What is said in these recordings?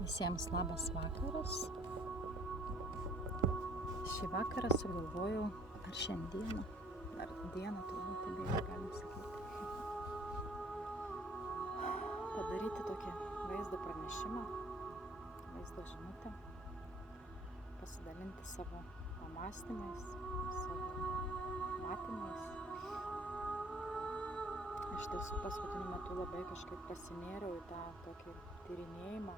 Visiems labas vakaras. Šį vakarą sugalvojau, ar šiandieną, ar dieną, turbūt abiejų galim sakyti, padaryti tokį vaizdo pranešimą, vaizdo žinutę, pasidalinti savo pamastymais, savo matymais. Iš tiesų paskutiniu metu labai kažkaip pasinėriau į tą tokį tyrinėjimą,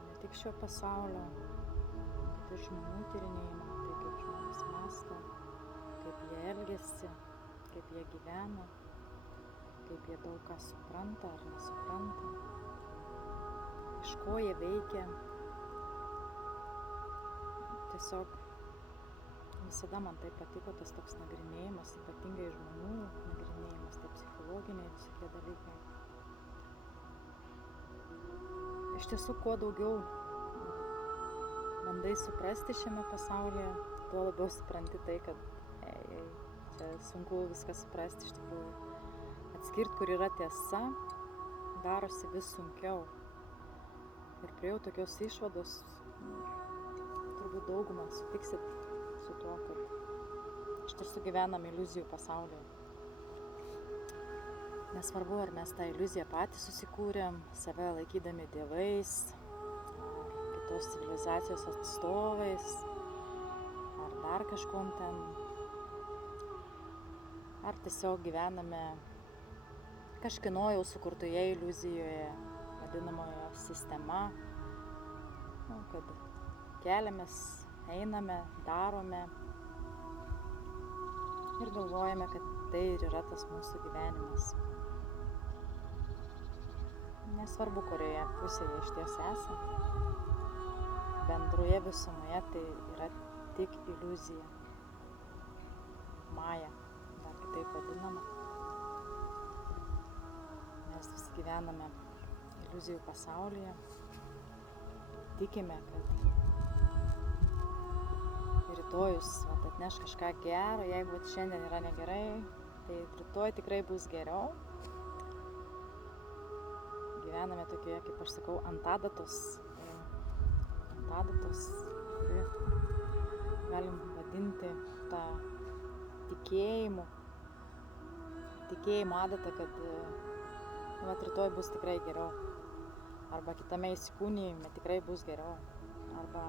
ne tik šio pasaulio, bet ir žmonių tyrinėjimą, tai kaip žmonės mąsto, kaip jie elgiasi, kaip jie gyvena, kaip jie daug ką supranta ar nesupranta, iš ko jie veikia. Tiesiog visada man tai patiko, tas toks nagrinėjimas, ypatingai žmonių nagrinėjimas, tai psichologiniai visokie dalykai. Iš tiesų, kuo daugiau bandai suprasti šiame pasaulyje, tuo labiau supranti tai, kad čia sunku viską suprasti, iš tikrųjų. Atskirti, kur yra tiesa, darosi vis sunkiau. Ir priėjau tokios išvados, turbūt daugumą sutiksit su tuo, kad iš tiesų gyvenam iliuzijų pasaulyje. Nesvarbu, ar mes tą iliuziją patys susikūrėm, save laikydami dievais, ar kitos civilizacijos atstovais, ar dar kažkom ten, ar tiesiog gyvename kažkieno jau sukurtoje iliuzijoje, vadinamoje sistema, kad keliamės, einame, darome ir galvojame, kad tai ir yra tas mūsų gyvenimas. Nesvarbu, kurioje pusėje iš ties esame, bendroje visumoje tai yra tik iliuzija, maja, dar kitaip vadinama. Mes visi gyvename iliuzijų pasaulyje, tikime, kad rytojus atneš kažką gero, jeigu šiandien yra negerai, tai rytoj tikrai bus geriau. Gyvename tokioje, kaip aš sakau, antadatos, kuri galim vadinti tą tikėjimo adatą, kad rytoj bus tikrai geriau, arba kitame įsikūnijime tikrai bus geriau, arba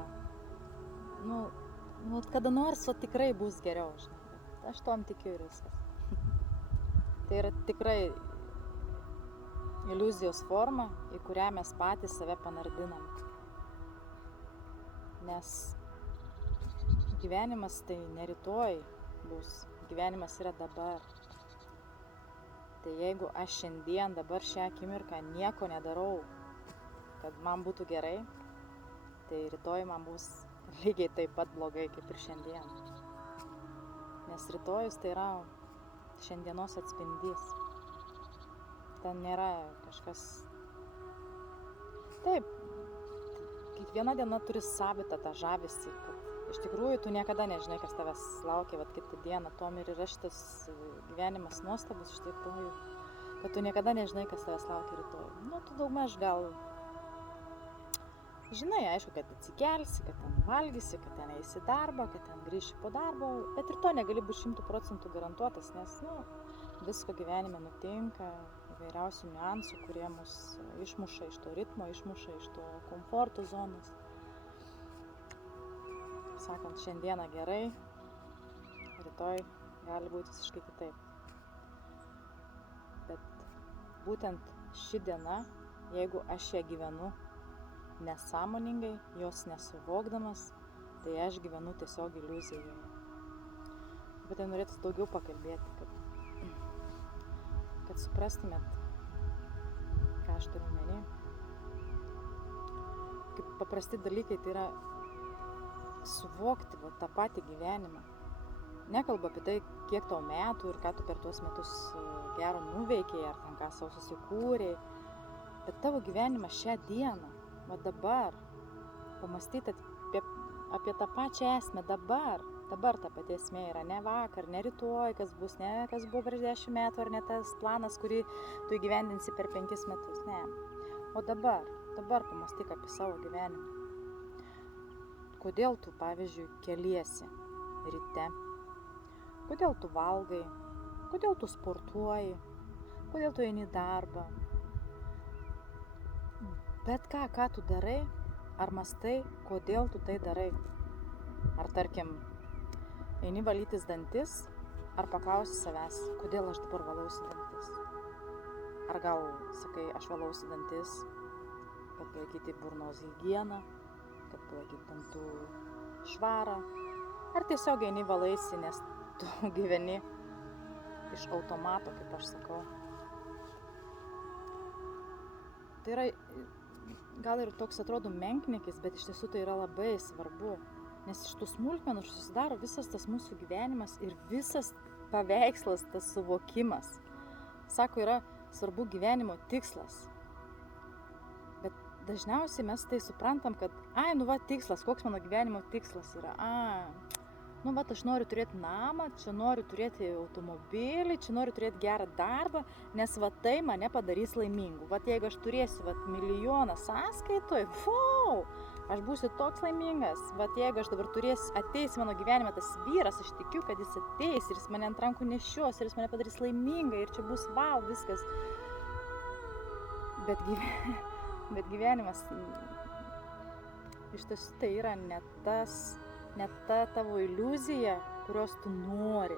kada nors tikrai bus geriau, žinai. Aš tom tikiu ir viskas. Tai yra tikrai iliuzijos forma, į kurią mes patys save panardinam. Nes gyvenimas tai ne rytoj bus, gyvenimas yra dabar. Tai jeigu aš šiandien, dabar šią akimirką nieko nedarau, kad man būtų gerai, tai rytoj man bus lygiai taip pat blogai kaip ir šiandien. Nes rytojus tai yra šiandienos atspindys. Ten nėra kažkas. Taip, kiekviena diena turi savitą tą žavesį, kad iš tikrųjų tu niekada nežinai, kas tavęs laukia kitą dieną. Tom ir yra šitas gyvenimas nuostabus iš tikrųjų, kad tu niekada nežinai, kas tavęs laukia rytoj. Tu daugmaž gal žinai, aišku, kad atsikelsi, kad ten valgysi, kad ten eisi darbą, kad ten grįši po darbo, bet ir to negali būti 100% garantuotas, nes visko gyvenime nutinka, įvairiausių niuansų, kurie mus išmuša iš to ritmo, išmuša iš to komforto zonos. Sakant, šiandieną gerai, rytoj gali būti visiškai kitaip. Bet būtent ši diena, jeigu aš ją gyvenu nesąmoningai, jos nesuvokdamas, tai aš gyvenu tiesiog iliuzijoje. Bet tai norėtų daugiau pakalbėti, kad suprastumėt, ką aš turiu omeny. Kaip paprasti dalykai, tai yra suvokti tą patį gyvenimą. Nekalbu apie tai, kiek tau metų ir ką tu per tuos metus gero nuveikei, ar ten ką savo susikūrei, bet tavo gyvenimą šią dieną, dabar, pamastyti apie tą pačią esmę dabar. Dabar ta pati esmė yra ne vakar, ne rytoj, kas bus, ne kas buvo prieš 10 metų, ar ne tas planas, kurį tu įgyvendinsi per 5 metus. Ne. O dabar pamąstyk apie savo gyvenimą. Kodėl tu, pavyzdžiui, keliesi ryte? Kodėl tu valgai? Kodėl tu sportuoji? Kodėl tu eini į darbą? Bet ką tu darai, ar mąstai, kodėl tu tai darai? Ar tarkim, eini valytis dantis, ar paklausi savęs, kodėl aš dabar valausi dantis? Ar gal sakai, aš valausi dantis, kad palaikyti burnos higieną, kad palaikyti dantų švarą, ar tiesiog eini valaisi, nes tu gyveni iš automato, kaip aš sakau. Tai yra, gal ir toks atrodo menkniekis, bet iš tiesų tai yra labai svarbu, nes iš tų smulkmenų susidaro visas tas mūsų gyvenimas ir visas paveikslas, tas suvokimas. Sako, yra svarbu gyvenimo tikslas. Bet dažniausiai mes tai suprantam, kad, tikslas, koks mano gyvenimo tikslas yra. Aš noriu turėti namą, čia noriu turėti automobilį, čia noriu turėti gerą darbą, nes tai mane padarys laimingu. Jeigu aš turėsiu milijoną sąskaitoj, aš būsiu toks laimingas. Jeigu aš dabar ateis mano gyvenime tas vyras, aš tikiu, kad jis ateis ir jis mane ant rankų nešios ir jis mane padarys laimingą ir čia bus viskas. Bet gyvenimas iš tiesų tai yra ne ta tavo iliuzija, kurios tu nori,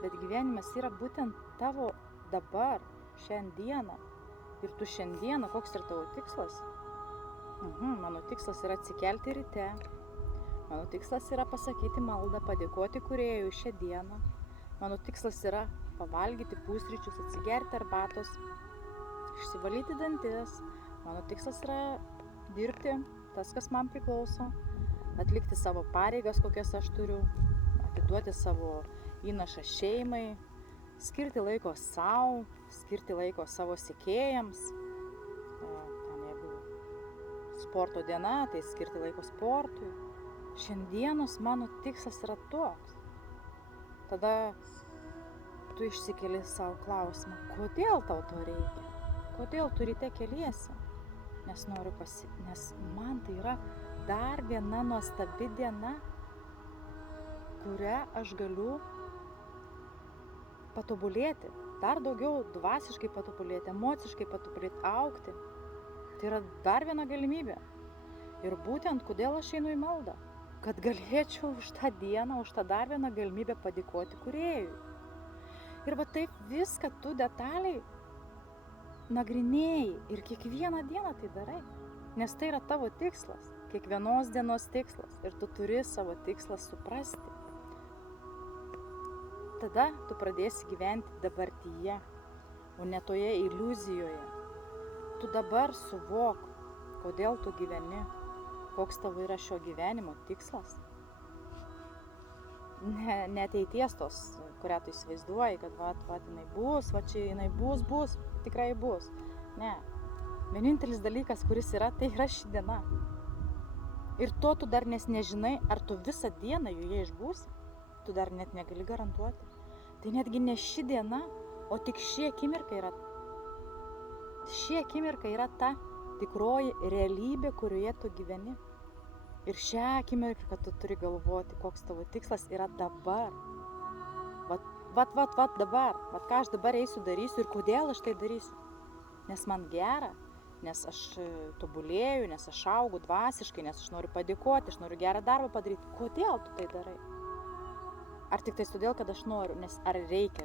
bet gyvenimas yra būtent tavo dabar, šiandieną. Ir tu šiandieną, koks yra tavo tikslas? Mano tikslas yra atsikelti ryte, mano tikslas yra pasakyti maldą, padėkoti Kūrėjui šią dieną, mano tikslas yra pavalgyti pusryčius, atsigerti arbatos, išsivalyti dantis, mano tikslas yra dirbti tas, kas man priklauso, atlikti savo pareigas, kokias aš turiu, atiduoti savo įnašą šeimai, skirti laiko sau, skirti laiko savo sekėjams. Jeigu sporto diena, tai skirti laiko sportui. Šiandienos mano tikslas yra toks. Tada tu išsikeli savo klausimą, kodėl tau to reikia? Kodėl tu ryte keliesi? Nes man tai yra dar viena nuostabi diena, kurią aš galiu patobulėti, dar daugiau dvasiškai patobulėti, emociškai patobulėti, augti. Tai yra dar viena galimybė. Ir būtent kodėl aš einu į maldą, kad galėčiau už tą dieną, už tą dar vieną galimybę padėkoti Kūrėjui. Ir taip viską tu detaliai nagrinėjai ir kiekvieną dieną tai darai, nes tai yra tavo tikslas. Kiekvienos dienos tikslas ir tu turi savo tikslą suprasti. Tada tu pradėsi gyventi dabartyje, o ne toje iliuzijoje. Tu dabar suvok, kodėl tu gyveni, koks tavo yra šio gyvenimo tikslas. Ne ateities tos, kurią tu įsivaizduoji, kad jinai bus, jinai bus, tikrai bus. Ne. Vienintelis dalykas, kuris yra, tai yra ši diena. Ir to tu dar nežinai, ar tu visą dieną joje išbūsi, tu dar net negali garantuoti. Tai netgi ne ši diena, o tik ši akimirka yra ta tikroji realybė, kurioje tu gyveni. Ir šią akimirką tu turi galvoti, koks tavo tikslas yra dabar. Dabar. Ką aš dabar darysiu ir kodėl aš tai darysiu. Nes man gera. Nes aš tobulėju, nes aš augu dvasiškai, nes aš noriu padėkoti, aš noriu gerą darbą padaryti. Kodėl tu tai darai? Ar tik tais todėl, kad aš noriu, nes ar reikia,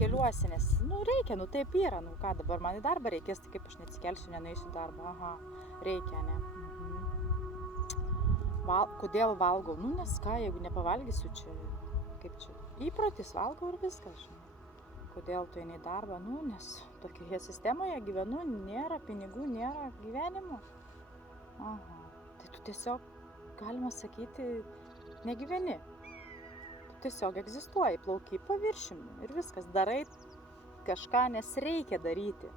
keliuosi, nes, reikia, taip yra, ką dabar man į darbą reikės, tai kaip aš neatsikelsiu, nenueisiu į darbą, reikia, ne. Kodėl valgau? Nes jeigu nepavalgysiu čia, kaip čia, įprotis valgau ir viskas, Kodėl tu eini į darbą? Nes tokioje sistemoje gyvenu, nėra pinigų, nėra gyvenimo. Tai tu tiesiog, galima sakyti, negyveni. Tu tiesiog egzistuoji, plauki paviršiumi ir viskas. Darai kažką, nes reikia daryti.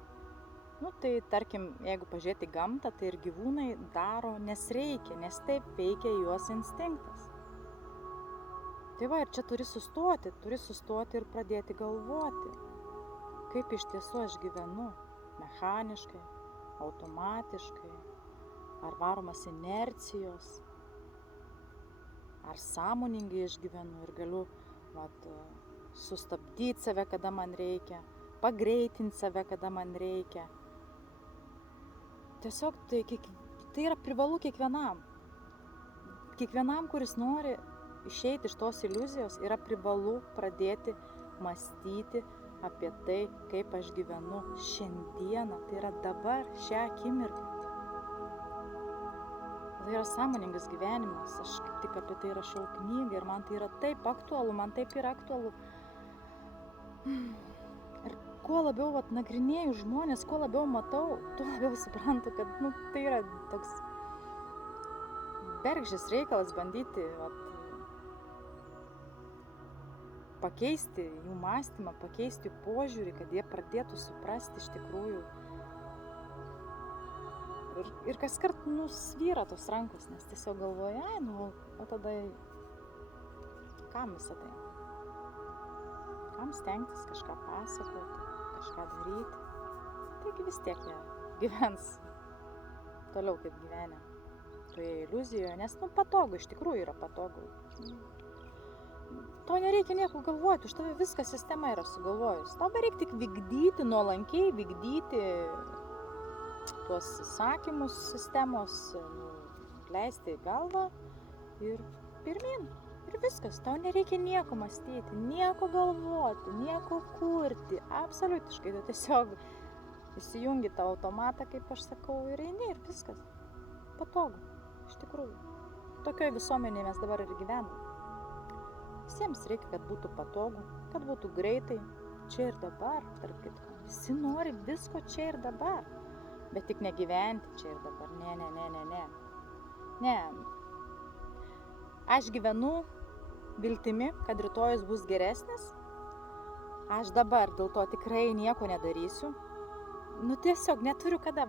Tai tarkim, jeigu pažiūrėti gamtą, tai ir gyvūnai daro, nes reikia, nes taip veikia juos instinktas. Tai ir čia turi sustoti ir pradėti galvoti, kaip iš tiesų aš gyvenu, mechaniškai, automatiškai, ar varomas inercijos, ar sąmoningai išgyvenu ir galiu sustabdyti save, kada man reikia, pagreitinti save, kada man reikia. Tiesiog tai yra privalu kiekvienam. Kiekvienam, kuris nori išeiti iš tos iliuzijos, yra privalu pradėti mąstyti apie tai, kaip aš gyvenu šiandieną. Tai yra dabar, šią akimirką. Tai yra sąmoningas gyvenimas. Aš kaip tik apie tai rašau knygą ir man tai yra taip aktualu, man taip yra aktualu. Ir kuo labiau nagrinėju žmonės, kuo labiau matau, tuo labiau suprantu, kad tai yra toks bergždžias reikalas bandyti pakeisti jų mąstymą, pakeisti jų požiūrį, kad jie pradėtų suprasti iš tikrųjų. Ir kaskart svyra tos rankos, nes tiesiog galvoja, o tada kam visą tai? Kam stengtis kažką pasakoti, kažką daryti? Taigi vis tiek jie gyvens toliau kaip gyvenę toje iliuzijoje, nes patogu, iš tikrųjų yra patogu. Tau nereikia nieko galvoti, už tave viską sistema yra sugalvojus. Tau bereik tik vykdyti, nuolankiai vykdyti tuos įsakymus sistemos, leisti į galvą ir pirmin. Ir viskas, tau nereikia nieko mąstyti, nieko galvoti, nieko kurti, absoliutiškai. Tu tiesiog įsijungi tą automatą, kaip aš sakau, ir eini ir viskas. Patogu, iš tikrųjų. Tokioje visuomenėje mes dabar ir gyvename. Visiems reikia, kad būtų patogu, kad būtų greitai, čia ir dabar, tarp kitko. Visi nori visko čia ir dabar, bet tik negyventi čia ir dabar. Ne. Aš gyvenu viltimi, kad rytojus bus geresnis. Aš dabar dėl to tikrai nieko nedarysiu. Tiesiog neturiu kada,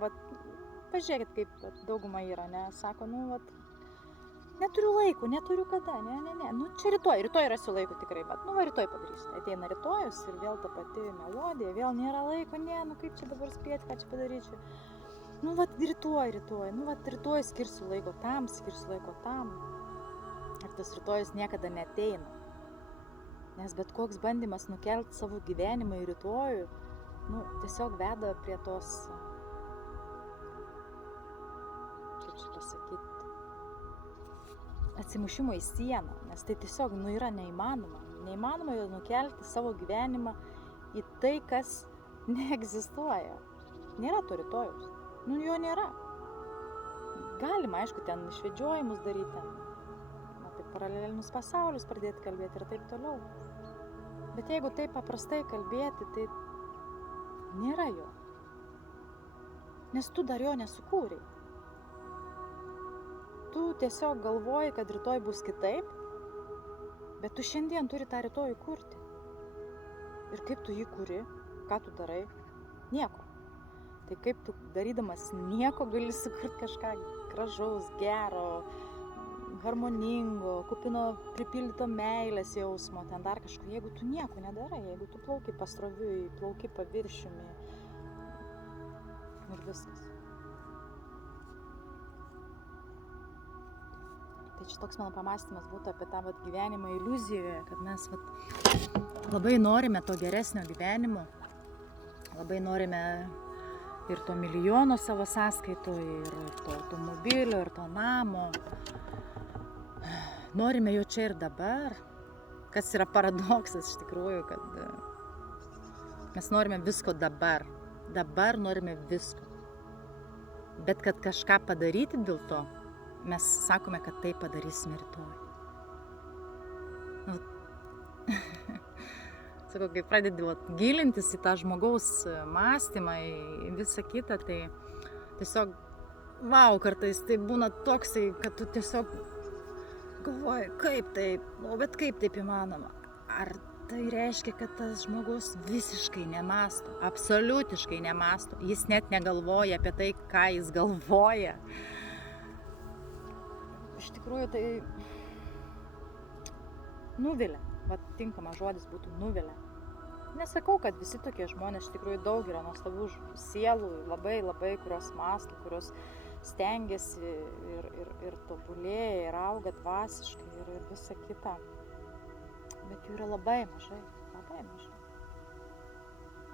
pažiūrėkit, kaip dauguma yra, sako, neturiu laiko, neturiu kada, ne. Čia rytoj rasiu laiko tikrai, bet rytoj padarysiu. Ateina rytojus ir vėl ta pati melodija, vėl nėra laiko, kaip čia dabar spėti, ką čia padaryčiau. Rytoj skirsiu laiko tam. Ir tas rytojus niekada neateina. Nes bet koks bandymas nukelti savo gyvenimą į rytojų, tiesiog veda prie tos, kaip čia pasakyti, atsimušimo į sieną, nes tai tiesiog yra neįmanoma. Neįmanoma nukelti savo gyvenimą į tai, kas neegzistuoja. Nėra to rytojaus. Jo nėra. Galima, aišku, ten išvedžiojimus daryti, apie paralelinius pasaulius pradėti kalbėti ir taip toliau. Bet jeigu taip paprastai kalbėti, tai nėra jo. Nes tu dar jo nesukūrei. Tu tiesiog galvoji, kad rytoj bus kitaip, bet tu šiandien turi tą rytojų kurti. Ir kaip tu jį kuri, ką tu darai? Nieko. Tai kaip tu darydamas nieko gali sukurti kažką gražaus, gero, harmoningo, kupino pripildyto meilės jausmo, ten dar kažko. Jeigu tu nieko nedarai, jeigu tu plauki pasroviui, plauki paviršiumi ir viskas. Tai čia toks mano pamąstymas būtų apie tą gyvenimą iliuzijoje, kad mes labai norime to geresnio gyvenimo, labai norime ir to milijono savo sąskaito, ir to automobilio, ir to namo. Norime jo čia ir dabar, kas yra paradoksas iš tikrųjų, kad mes norime visko dabar. Dabar norime visko. Bet kad kažką padaryti dėl to, mes sakome, kad tai padarysim rytoj. Sakau, kai pradedi gilintis į tą žmogaus mąstymą, į visą kitą, tai tiesiog, kartais tai būna toksai, kad tu tiesiog galvoji, bet kaip taip įmanoma? Ar tai reiškia, kad tas žmogus visiškai nemąsto, absoliutiškai nemąsto, jis net negalvoja apie tai, ką jis galvoja? Iš tikrųjų tai nuvilia. Tinkamas žodis būtų nuvilia. Nesakau, kad visi tokie žmonės, iš tikrųjų daug yra nuostabių sielų, labai, kurios mąsto, kurios stengiasi ir tobulėja, ir auga dvasiškai ir visa kita. Bet jų yra labai mažai.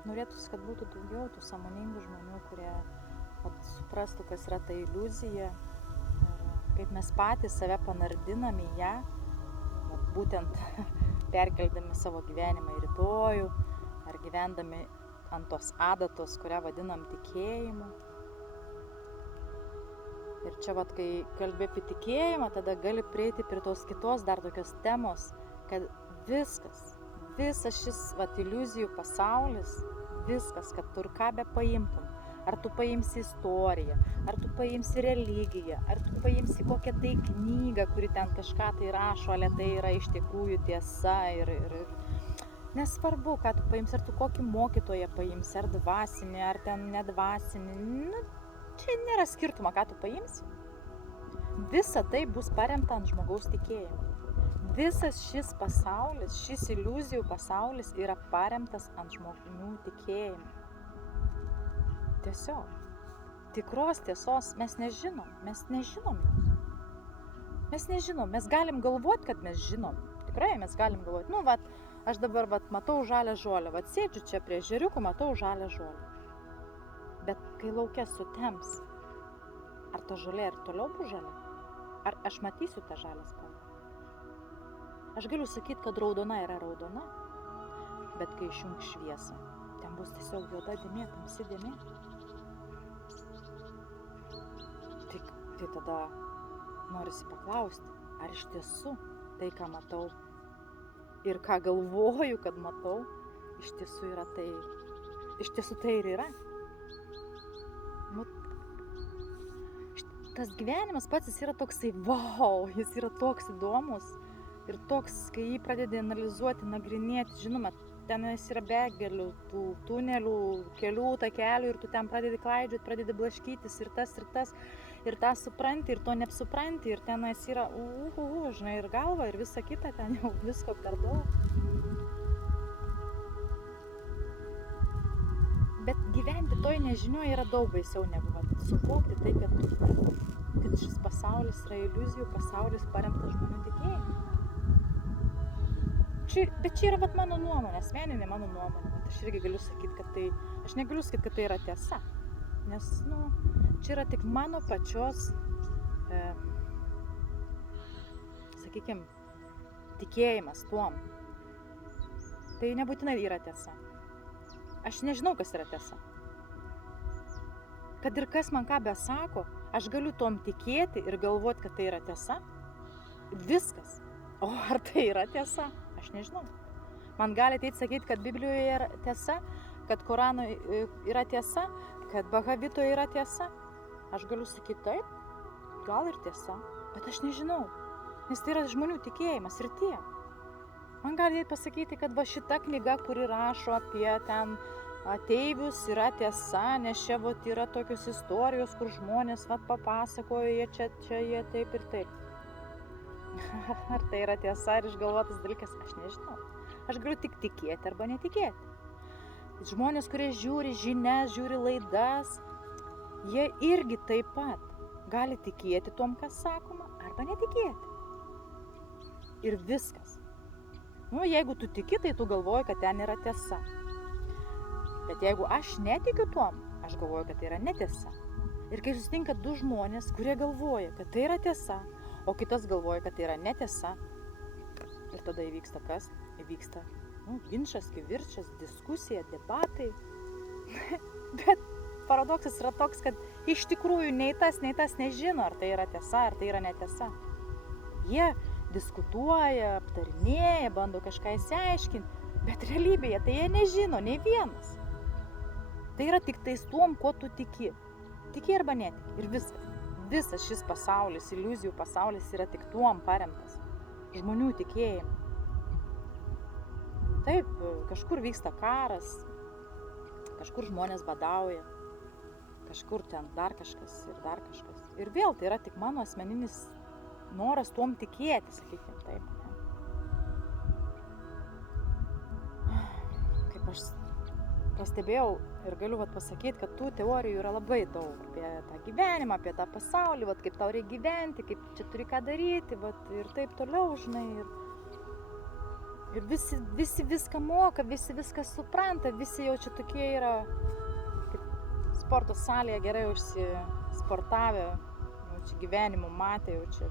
Norėtųsi, kad būtų daugiau tų sąmoningų žmonių, kurie suprastų, kas yra ta iliuzija ir kaip mes patys save panardinam į ją, būtent perkeldami savo gyvenimą į rytojų ar gyvendami ant tos adatos, kurią vadinam tikėjimu. Ir čia, kai kalbė apie tikėjimą, tada gali prieiti prie tos kitos dar tokios temos, kad visas šis iliuzijų pasaulis, viskas, kad tu ir ką be paimtum, ar tu paimsi istoriją, ar tu paimsi religiją, ar tu paimsi kokią tai knygą, kuri ten kažką tai rašo, ale tai yra iš tikrųjų tiesa ir nesvarbu, ką tu paimsi, ar tu kokį mokytoją paimsi, ar dvasinį, ar ten nedvasinį, čia nėra skirtumo, ką tu paimsi. Visa tai bus paremta ant žmogaus tikėjimo. Visas šis pasaulis, šis iliuzijų pasaulis yra paremtas ant žmonių tikėjimo. Tiesiog. Tikros tiesos mes nežinom jos. Mes nežinom, mes galim galvoti, kad mes žinom. Tikrai mes galim galvoti. Aš dabar matau žalią žolę, sėdžiu čia prie ežeriukų, matau žalią žolę. Bet kai lauke sutems, ar ta žolė ir toliau bus žalia? Ar aš matysiu tą žalią spalvą? Aš galiu sakyti, kad raudona yra raudona, bet kai išjungs šviesą, ten bus tiesiog juoda dėmė, tamsi dėmė. Tai tada norisi paklausti, ar iš tiesų tai, ką matau ir ką galvoju, kad matau, iš tiesų tai ir yra. Tas gyvenimas pats jis yra toksai, jis yra toks įdomus. Ir toks, kai jį pradedi analizuoti, nagrinėti, žinoma, tenais yra begalių tų tunelių, kelių, takelių ir tu ten pradedi klaidžioti, pradedi blaškytis ir tas, ir tą supranti, ir to neapsupranti, ir tenais yra, žinai, ir galva, ir visa kita, ten jau visko per daug. Bet gyventi toj nežinioje yra daug baisiau negu suvokti tai, kad šis pasaulis yra iliuzijų pasaulis paremtas žmonių tikėjimu. Bet čia yra mano nuomonė, asmeninė mano nuomonė. Aš irgi galiu sakyti, aš negaliu sakyti, kad tai yra tiesa. Nes, čia yra tik mano pačios, sakykime, tikėjimas tuom. Tai nebūtinai yra tiesa. Aš nežinau, kas yra tiesa. Kad ir kas man ką besako, aš galiu tom tikėti ir galvoti, kad tai yra tiesa. Viskas. O ar tai yra tiesa? Aš nežinau. Man gali ateiti sakyti, kad Biblijoje yra tiesa, kad Koranoje yra tiesa, kad Bahavitoje yra tiesa. Aš galiu sakyti taip, gal ir tiesa, bet aš nežinau. Nes tai yra žmonių tikėjimas ir tiek. Man gali pasakyti, kad šita knyga, kuri rašo apie ten ateivius, yra tiesa, nes čia yra tokios istorijos, kur žmonės papasakojo, jie jie taip ir taip. Ar tai yra tiesa ar išgalvotas dalykas, aš nežinau. Aš galiu tik tikėti arba netikėti. Žmonės, kurie žiūri žinias, žiūri laidas, jie irgi taip pat gali tikėti tom, kas sakoma, arba netikėti. Ir viskas. Jeigu tu tiki, tai tu galvoji, kad ten yra tiesa. Bet jeigu aš netikiu tuom, aš galvoju, kad tai yra netiesa. Ir kai susitinka du žmonės, kurie galvoja, kad tai yra tiesa, o kitas galvoja, kad tai yra netiesa. Ir tada įvyksta kas? Įvyksta ginčas, kivirčas, diskusija, debatai. Bet paradoksas yra toks, kad iš tikrųjų nei tas nežino, ar tai yra tiesa, ar tai yra netiesa. Jie diskutuoja, aptarinėja, bando kažką įsiaiškinti, bet realybėje tai jie nežino, nei vienas. Tai yra tik tais tuom, kuo tu tiki. Tiki arba netiki. Ir viskas. Visas šis pasaulis, iliuzijų pasaulis yra tik tuom paremtas. Žmonių tikėjimu. Taip, kažkur vyksta karas, kažkur žmonės badauja, kažkur ten dar kažkas. Ir vėl tai yra tik mano asmeninis noras tuom tikėti, sakykime taip. Kaip pastebėjau ir galiu pasakyti, kad tų teorijų yra labai daug apie tą gyvenimą, apie tą pasaulį, kaip tau reikia gyventi, kaip čia turi ką daryti, ir taip toliau, žinai. Ir visi viską moka, visi viską supranta, visi jau čia tokie yra, kaip sporto salėje gerai užsisportavę, jau čia gyvenimo matė, jau čia,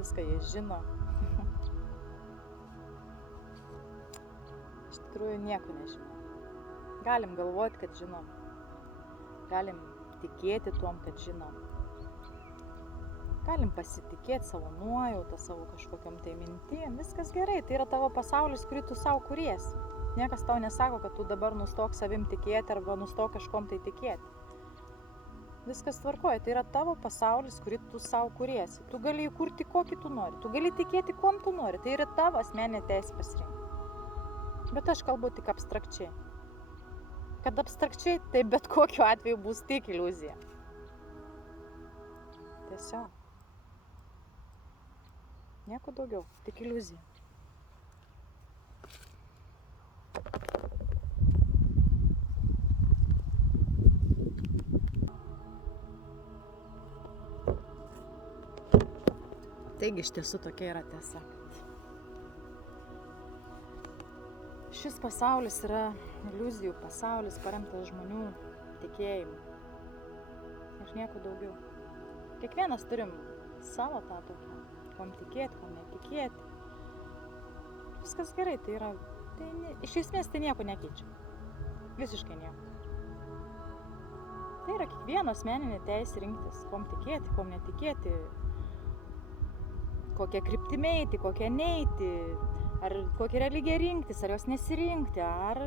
viską jie žino. Iš tikrųjų nieko nežinom. Galim galvoti, kad žinom. Galim tikėti tuom, kad žinom. Galim pasitikėti savo nuojautą, savo kažkokiam tai mintim. Viskas gerai, tai yra tavo pasaulis, kurį tu savo kuriesi. Niekas tau nesako, kad tu dabar nustok savim tikėti arba nustok kažkom tai tikėti. Viskas tvarkoja, tai yra tavo pasaulis, kurį tu savo kuriesi. Tu gali įkurti kokį tu nori, tu gali tikėti kom tu nori, tai yra tavo asmeninė teisė pasirinkti. Bet aš kalbu tik abstrakčiai. Kad abstrakčiai, tai bet kokiu atveju bus tik iliuzija. Tiesiog. Nieko daugiau, tik iliuzija. Taigi iš tiesų tokia yra tiesa. Šis pasaulis yra iliuzijų pasaulis, paremtas žmonių tikėjimu. Ir nieko daugiau. Kiekvienas turim savo tą tokį, kom tikėti, kom netikėti. Viskas gerai, tai yra, iš esmės tai nieko nekeičia. Visiškai nieko. Tai yra kiekvieno asmeninė teisė rinktis, kom tikėti, kom netikėti, kokią kryptimį eiti, kokią neiti, ar kokią religiją rinktis, ar jos nesirinkti, ar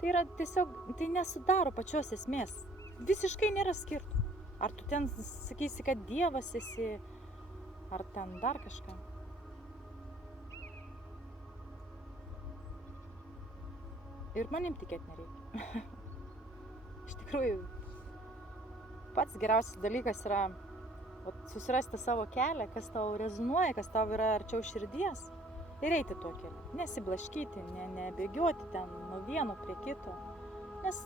tai yra tiesiog, tai nesudaro pačios esmės. Visiškai nėra skirtumų. Ar tu ten sakysi, kad Dievas esi, ar ten dar kažką. Ir manim tikėti nereikia. Iš tikrųjų, pats geriausias dalykas yra susirasti savo kelią, kas tau rezonuoja, kas tau yra arčiau širdies. Ir eiti tuo keliu, nesiblaškyti, nebėgioti ten nuo vieno prie kito, nes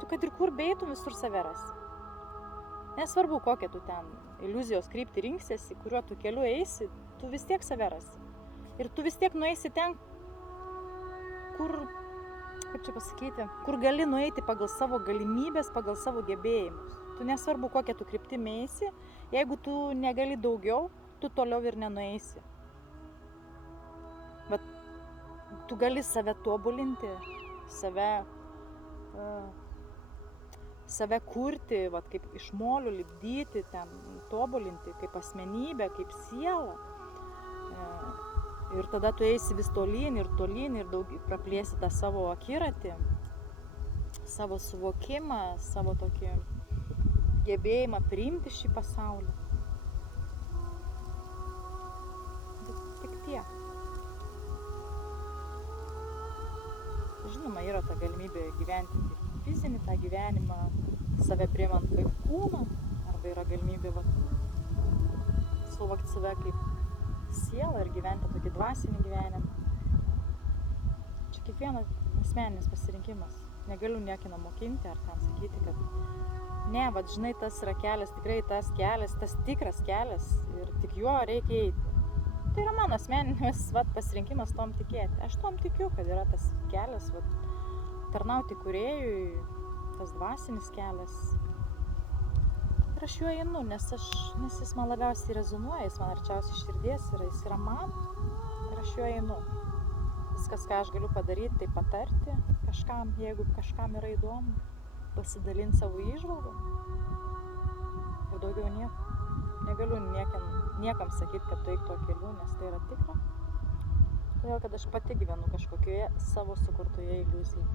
tu kad ir kur beitum, visur save rasi. Nesvarbu, kokią tu ten iliuzijos kryptį rinksiesi, kuriuo tu keliu eisi, tu vis tiek save rasi. Ir tu vis tiek nueisi ten, kur, kaip čia pasakyti, kur gali nueiti pagal savo galimybės, pagal savo gebėjimus. Tu nesvarbu, kokią tu kryptį eisi, jeigu tu negali daugiau, tu toliau ir nenueisi. Bet tu gali save tobulinti, save kurti, kaip iš molių lipdyti, ten tobulinti kaip asmenybę, kaip sielą. Ir tada tu eisi vis tolyn ir praplėsi tą savo akiratį, savo suvokimą, savo tokį gebėjimą priimti šį pasaulį. Tik tiek. Žinoma, yra ta galimybė gyventi tik fizinį tą gyvenimą, save priimant kaip kūną, arba yra galimybė suvokti save kaip sielą ir gyventi tokį dvasinį gyvenimą. Čia kiekvienas asmeninis pasirinkimas. Negaliu niekino mokinti ar ten sakyti, kad ne, žinai, tas yra kelias, tikrai tas kelias, tas tikras kelias ir tik juo reikia eiti. Tai yra mano asmeninis pasirinkimas tom tikėti. Aš tom tikiu, kad yra tas kelias, tarnauti kūrėjui, tas dvasinis kelias. Ir aš juo einu, nes jis man labiausiai rezonuoja, jis man arčiausiai širdies yra, jis yra man ir aš juo einu. Viskas, ką aš galiu padaryti, tai patarti kažkam, jeigu kažkam yra įdomu, pasidalinti savo įžvalgom. Ir daugiau nieko. Negaliu niekam sakyti, kad tu eik tuo keliu, nes tai yra tikra. Todėl, kad aš pati gyvenu kažkokioje savo sukurtoje iliuzijoje.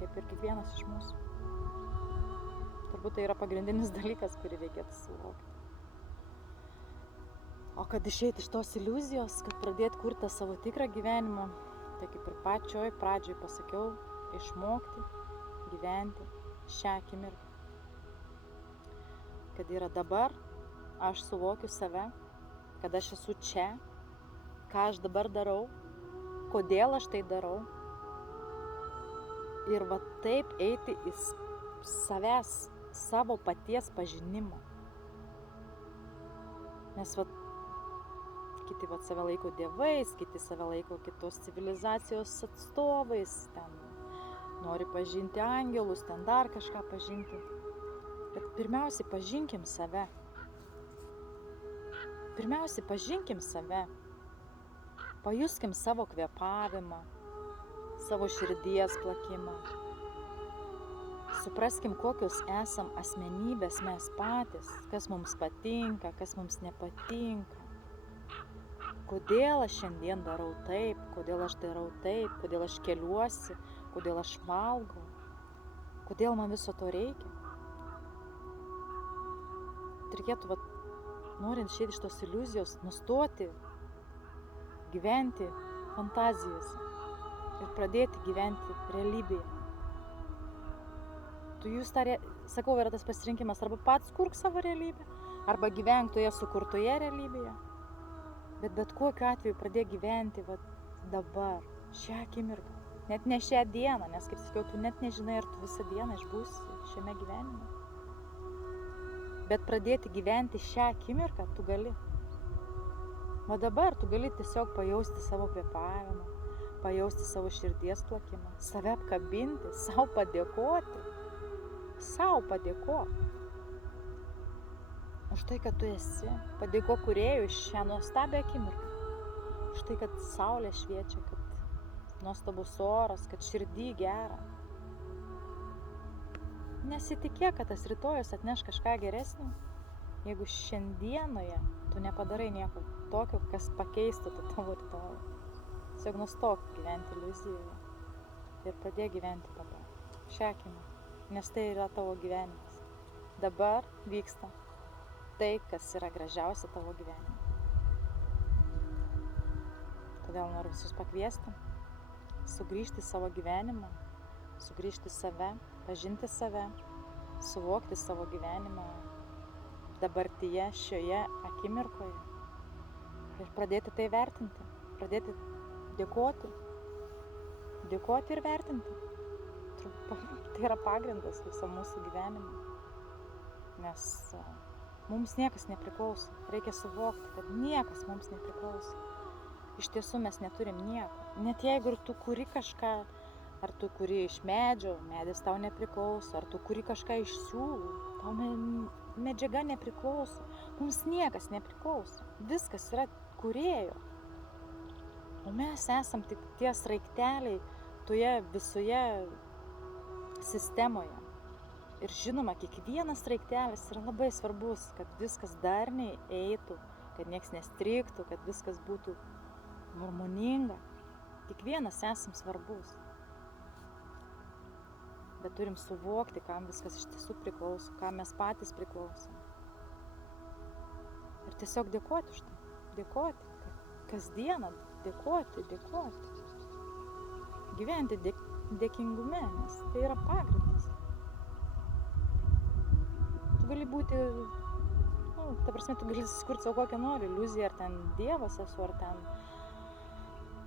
Kaip ir kiekvienas iš mūsų. Turbūt tai yra pagrindinis dalykas, kurį reikėtų suvokti. O kad išeiti iš tos iliuzijos, kad pradėti kurti savo tikrą gyvenimą, tai kaip ir pačioj pradžioj pasakiau, išmokti gyventi šią akimirką. Kad yra dabar, aš suvokiu save, kad aš esu čia, ką aš dabar darau, kodėl aš tai darau, Ir va taip eiti į savęs, savo paties pažinimą. Nes va, kiti va save laiko dievais, kiti save laiko kitos civilizacijos atstovais, ten nori pažinti angelus, ten dar kažką pažinti. Bet pirmiausiai pažinkim save. Pirmiausiai pažinkim save. Pajuskim savo kvėpavimą, savo širdies plakimą. Supraskim, kokios esam asmenybės mes patys, kas mums patinka, kas mums nepatinka. Kodėl aš šiandien darau taip, kodėl aš darau taip, kodėl aš keliuosi, kodėl aš valgau, kodėl man viso to reikia. Reikėtų, norint išeiti iš tos iliuzijos, nustoti gyventi fantazijose ir pradėti gyventi realybėje. Sakau, yra tas pasirinkimas, arba pats kurk savo realybę, arba gyvenk toje sukurtoje realybėje. Bet kokiu atveju pradėk gyventi dabar, šią akimirką. Net ne šią dieną, nes, kaip sakiau, tu net nežinai, ar tu visą dieną išbūsi šiame gyvenime. Bet pradėti gyventi šią akimirką tu gali. O dabar tu gali tiesiog pajausti savo kvėpavimą, pajausti savo širdies plakimą, save apkabinti, savo padėkoti. Sau padėkok. Už tai, kad tu esi. Padėkok kūrėjui šią nuostabią akimirką. Už tai, kad saulė šviečia, kad nuostabus oras, kad širdį gera. Nesitikėk, kad tas rytojus atneš kažką geresnio, jeigu šiandienoje tu nepadarai nieko tokio, kas pakeistų tavo rytojų. Tiesiog nustok gyventi iliuzijoje ir pradėk gyventi dabar, šią akimirką. Nes tai yra tavo gyvenimas. Dabar vyksta tai, kas yra gražiausia tavo gyvenime. Todėl noriu visus pakviesti, sugrįžti į savo gyvenimą, sugrįžti į save, pažinti save, suvokti savo gyvenimą dabartyje, šioje akimirkoje ir pradėti tai vertinti, pradėti dėkoti ir vertinti. Tai yra pagrindas viso mūsų gyvenimo, nes mums niekas nepriklauso. Reikia suvokti, kad niekas mums nepriklauso. Iš tiesų mes neturim nieko. Net jeigu ir tu kuri kažką, ar tu kuri iš medžio, medis tau nepriklauso, ar tu kuri kažką iš siūlų, tau medžiaga nepriklauso. Mums niekas nepriklauso. Viskas yra kūrėjo. O mes esam tik tie sraigteliai toje visoje sistemoje. Ir žinoma, kiekvienas sraigtelis yra labai svarbus, kad viskas darniai eitų, kad nieks nestrigtų, kad viskas būtų harmoninga. Kiekvienas esam svarbus. Bet turim suvokti, kam viskas iš tiesų priklauso, kam mes patys priklausom. Ir tiesiog dėkoti už tai. Dėkoti. Kasdieną dėkoti. Gyventi dėkingume, nes tai yra pagrindas. Tu gali būti, tu gali susikurti savo kokią nori iliuziją, ar ten dievas esu, ar ten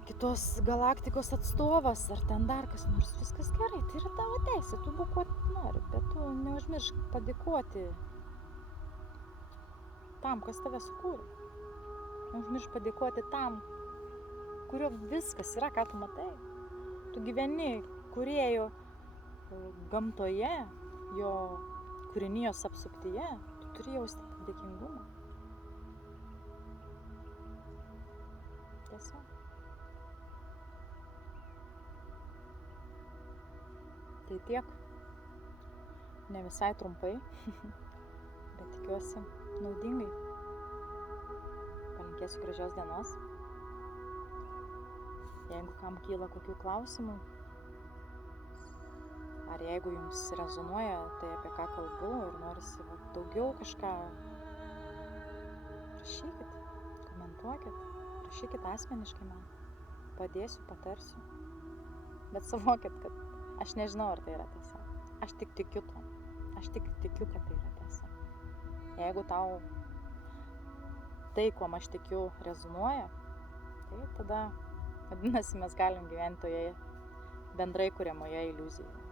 kitos galaktikos atstovas, ar ten dar kas nors. Viskas gerai, tai yra tavo teisė, tu būk kuo nori, bet tu neužmiršk padėkoti tam, kas tave sukūrė. Neužmiršk padėkoti tam, kurio viskas yra, ką tu matai. Tu gyveni kūrėjo gamtoje, jo kūrinijos apsuptyje, tu turi jausti dėkingumą. Tiesiog. Tai tiek. Ne visai trumpai, bet tikiuosi naudingai. Palinkėsiu gražios dienos. Jeigu kam kyla kokių klausimų, ar jeigu jums rezonuoja tai, apie ką kalbu ir norisi daugiau kažką, rašykit, komentuokit, rašykit asmeniškai man, padėsiu, patarsiu. Bet suvokit, kad aš nežinau, ar tai yra tiesa. Aš tik tikiu to. Aš tik tikiu, kad tai yra tiesa. Jeigu tau tai, kuom aš tikiu, rezonuoja, tai tada vadinasi, mes galim gyventi toje bendrai kuriamoje iliuzijoje.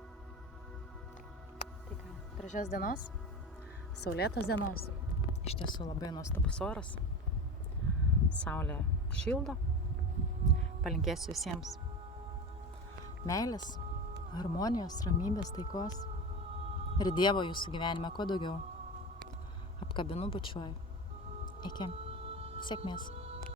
Tai ką, gražios dienos, saulėtos dienos. Iš tiesų labai nuostabus oras. Saulė šildo. Palinkėsiu visiems meilės, harmonijos, ramybės, taikos ir Dievo jūsų gyvenime kuo daugiau. Apkabinu, bučiuoju. Iki. Sėkmės.